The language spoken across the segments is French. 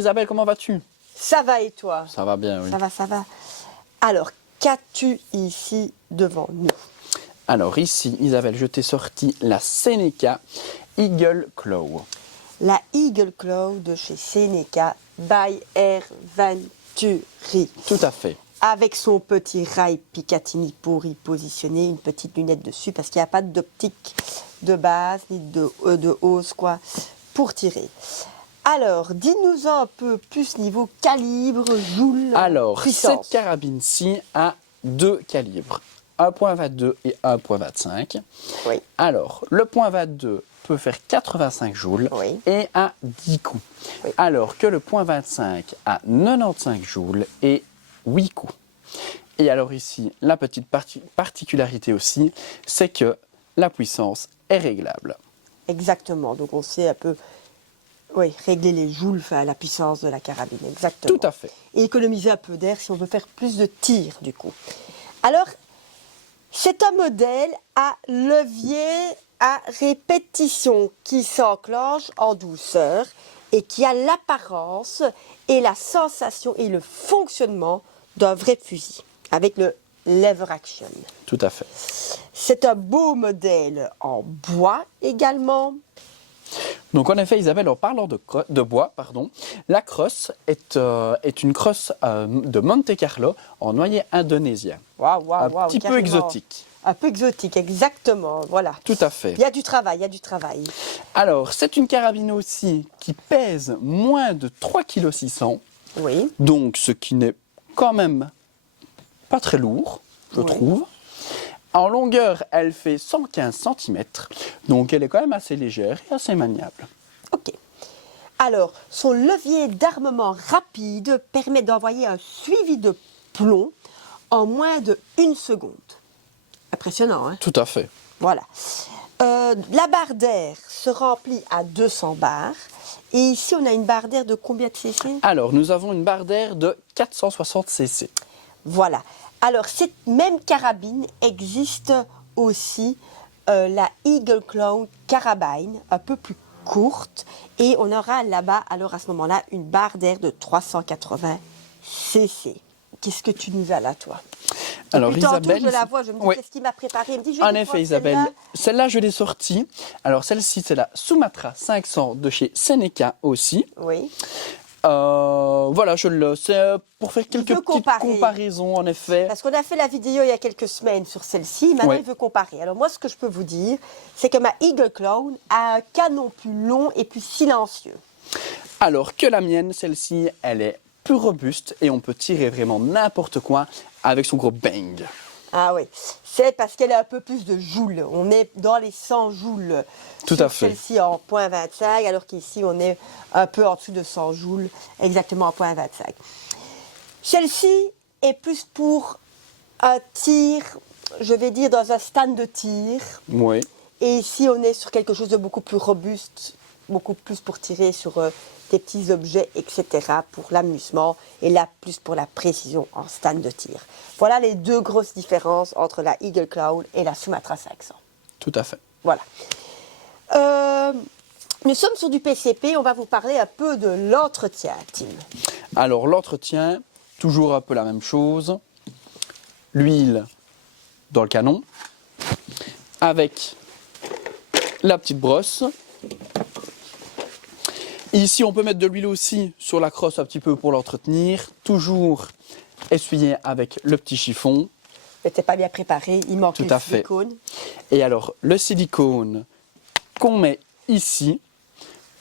Isabelle, comment vas-tu? Ça va et toi? Ça va bien, oui. Ça va. Alors, qu'as-tu ici devant nous? Alors ici, Isabelle, je t'ai sorti la Seneca Eagle Claw. La Eagle Claw de chez Seneca by Air Venturi. Tout à fait. Avec son petit rail Picatinny pour y positionner une petite lunette dessus parce qu'il n'y a pas d'optique de base ni de hausse quoi pour tirer. Alors, dis-nous un peu plus niveau calibre, joule, Alors, puissance. cette carabine-ci a deux calibres, 1.22 et 1.25. Oui. Alors, le .22 peut faire 85 joules Oui. et a 10 coups. Oui. Alors que le .25 a 95 joules et 8 coups. Et alors ici, la petite particularité aussi, c'est que la puissance est réglable. Exactement. Donc, on sait un peu régler les joules, enfin, la puissance de la carabine. Exactement. Tout à fait. Et économiser un peu d'air si on veut faire plus de tirs, du coup. Alors, c'est un modèle à levier à répétition qui s'enclenche en douceur et qui a l'apparence et la sensation et le fonctionnement d'un vrai fusil avec le lever action. Tout à fait. C'est un beau modèle en bois également. Donc en effet, Isabelle, en parlant de bois, la crosse est une crosse de Monte Carlo en noyer indonésien. Un petit peu carrément. exotique. Un peu exotique, exactement, voilà. Tout à fait. Il y a du travail. Alors, c'est une carabine aussi qui pèse moins de 3,6 kg. Oui. Donc, ce qui n'est quand même pas très lourd, je trouve. En longueur, elle fait 115 cm. Donc, elle est quand même assez légère et assez maniable. Ok. Alors, son levier d'armement rapide permet d'envoyer un suivi de plomb en moins de 1 seconde. Impressionnant, hein? Tout à fait. Voilà. La barre d'air se remplit à 200 bars. Et ici, on a une barre d'air de combien de cc? Alors, nous avons une barre d'air de 460 cc. Voilà. Alors, cette même carabine existe aussi, la Eagle Claw Carabine, un peu plus courte. Et on aura là-bas, alors à ce moment-là, une barre d'air de 380 cc. Qu'est-ce que tu nous as là, toi? Alors, Depuis tantôt, Isabelle, je la vois, je me dis, oui. qu'est-ce qu'il m'a préparé? Il me dit, je En vais effet, Isabelle, celle-là, je l'ai sortie. Alors, celle-ci, c'est la Sumatra 500 de chez Seneca aussi. Oui. Voilà, c'est pour faire quelques petites comparer. comparaisons, en effet. Parce qu'on a fait la vidéo il y a quelques semaines sur celle-ci, maintenant il veut comparer. Alors moi, ce que je peux vous dire, c'est que ma Eagle Claw a un canon plus long et plus silencieux. Alors que la mienne, celle-ci, elle est plus robuste et on peut tirer vraiment n'importe quoi avec son gros bang. Ah oui, c'est parce qu'elle a un peu plus de joules. On est dans les 100 joules. Tout à fait. Celle-ci en .25, alors qu'ici on est un peu en dessous de 100 joules, exactement en .25. Celle-ci est plus pour un tir, je vais dire, dans un stand de tir. Oui. Et ici, on est sur quelque chose de beaucoup plus robuste, beaucoup plus pour tirer sur des petits objets, etc., pour l'amusement, et là, plus pour la précision en stand de tir. Voilà les deux grosses différences entre la Eagle Claw et la Sumatra 500. Tout à fait. Voilà. Nous sommes sur du PCP, on va vous parler un peu de l'entretien, Tim. Alors, l'entretien, toujours un peu la même chose. L'huile dans le canon, avec la petite brosse. Ici, on peut mettre de l'huile aussi sur la crosse un petit peu pour l'entretenir. Toujours essuyer avec le petit chiffon. C'était pas bien préparé, il manque Tout le à fait. silicone. Et alors, le silicone qu'on met ici,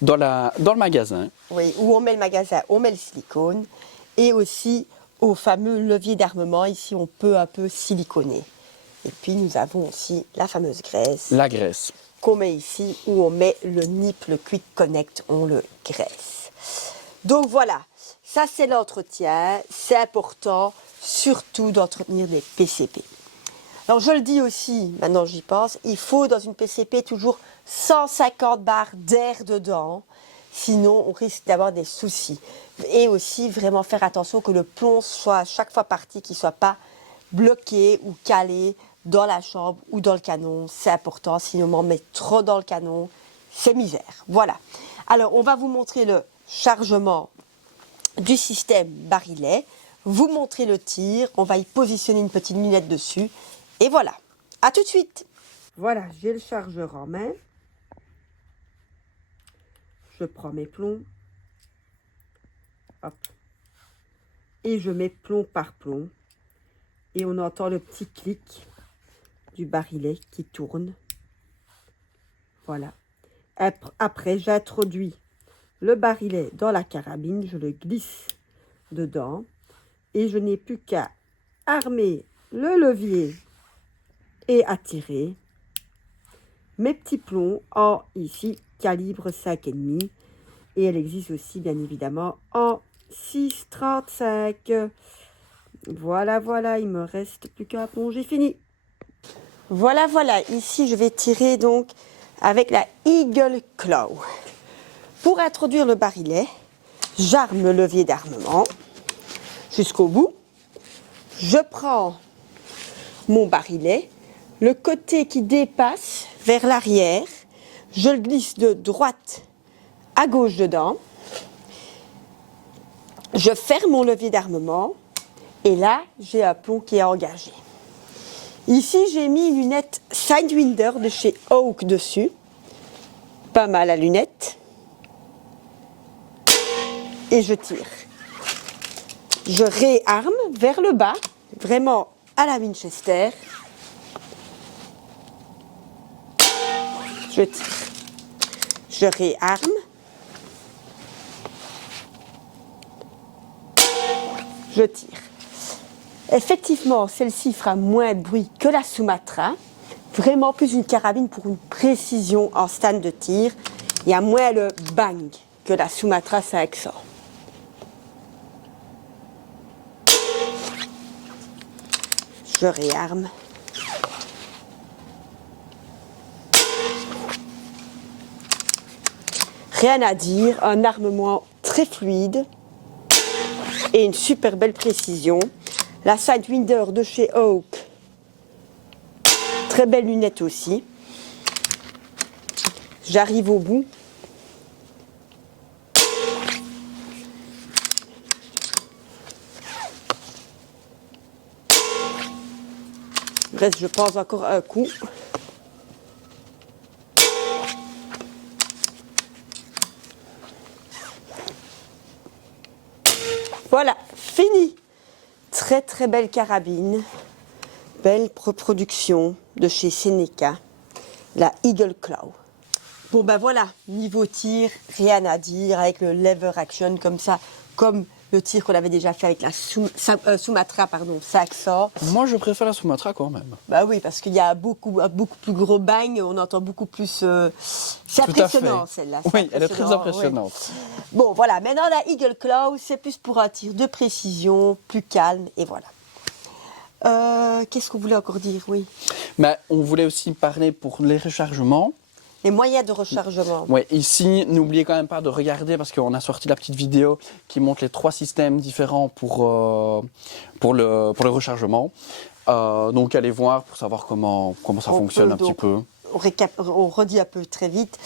dans le magasin. Oui, où on met le magasin, on met le silicone. Et aussi au fameux levier d'armement, ici on peut un peu siliconer. Et puis nous avons aussi la fameuse graisse. La graisse. Qu'on met ici, où on met le NIP, le Quick Connect, on le graisse. Donc voilà, ça c'est l'entretien, c'est important, surtout d'entretenir des PCP. Alors je le dis aussi, maintenant j'y pense, il faut dans une PCP toujours 150 bars d'air dedans, sinon on risque d'avoir des soucis. Et aussi vraiment faire attention que le plomb soit à chaque fois parti, qu'il ne soit pas bloqué ou calé dans la chambre ou dans le canon, c'est important, sinon on en met trop dans le canon, c'est misère. Voilà. Alors on va vous montrer le chargement du système barillet, vous montrer le tir, on va y positionner une petite lunette dessus, et voilà. À tout de suite. Voilà, j'ai le chargeur en main. Je prends mes plombs. Hop. Et je mets plomb par plomb. Et on entend le petit clic du barillet qui tourne. Voilà. Après, j'introduis le barillet dans la carabine. Je le glisse dedans. Et je n'ai plus qu'à armer le levier et à tirer mes petits plombs en ici calibre 5,5. Et elle existe aussi bien évidemment en 6,35. Voilà, voilà, il me reste plus qu'à plonger fini. Voilà, voilà, ici je vais tirer donc avec la Eagle Claw. Pour introduire le barillet, j'arme le levier d'armement jusqu'au bout. Je prends mon barillet, le côté qui dépasse vers l'arrière, je le glisse de droite à gauche dedans. Je ferme mon levier d'armement et là, j'ai un plomb qui est engagé. Ici, j'ai mis une lunette Sidewinder de chez Hawk dessus. Pas mal la lunette. Et je tire. Je réarme vers le bas, vraiment à la Winchester. Je tire. Je réarme. Je tire. Effectivement, celle-ci fera moins de bruit que la Sumatra. Vraiment plus une carabine pour une précision en stand de tir. Il y a moins le bang que la Sumatra 500. Je réarme. Rien à dire, un armement très fluide et une super belle précision. La Sidewinder de chez Hawk, très belle lunette aussi. J'arrive au bout. Il reste, je pense, encore un coup. Voilà, fini. Très très belle carabine, belle reproduction de chez Seneca, la Eagle Claw. Bon ben voilà, niveau tir, rien à dire avec le lever action comme ça, comme le tir qu'on avait déjà fait avec la Sumatra, pardon, 500. Moi, je préfère la Sumatra quand même. Bah oui, parce qu'il y a beaucoup plus gros bang, on entend beaucoup plus... C'est impressionnant celle-là. Oui, elle est très impressionnante. Oui. Bon, voilà, maintenant la Eagle Claw, c'est plus pour un tir de précision, plus calme, et voilà. Qu'est-ce qu'on voulait encore dire, oui? Mais on voulait aussi parler pour les rechargements. Les moyens de rechargement. Oui, ici, n'oubliez quand même pas de regarder parce qu'on a sorti la petite vidéo qui montre les 3 systèmes différents pour le rechargement. Donc allez voir pour savoir comment ça fonctionne un petit peu. On redit un peu très vite.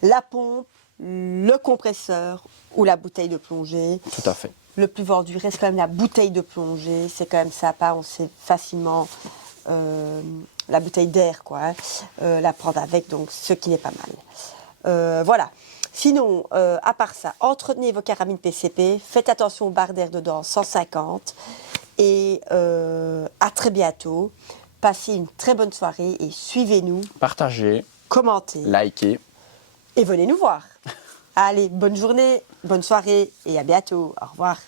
La pompe, le compresseur ou la bouteille de plongée. Tout à fait. Le plus vendu reste quand même la bouteille de plongée. C'est quand même sympa, on sait facilement... la bouteille d'air, quoi, hein, la prendre avec, donc ce qui n'est pas mal. Voilà. Sinon, à part ça, entretenez vos carabines PCP, faites attention aux barres d'air dedans, 150, et à très bientôt. Passez une très bonne soirée et suivez-nous. Partagez. Commentez. Likez. Et venez nous voir. Allez, bonne journée, bonne soirée et à bientôt. Au revoir.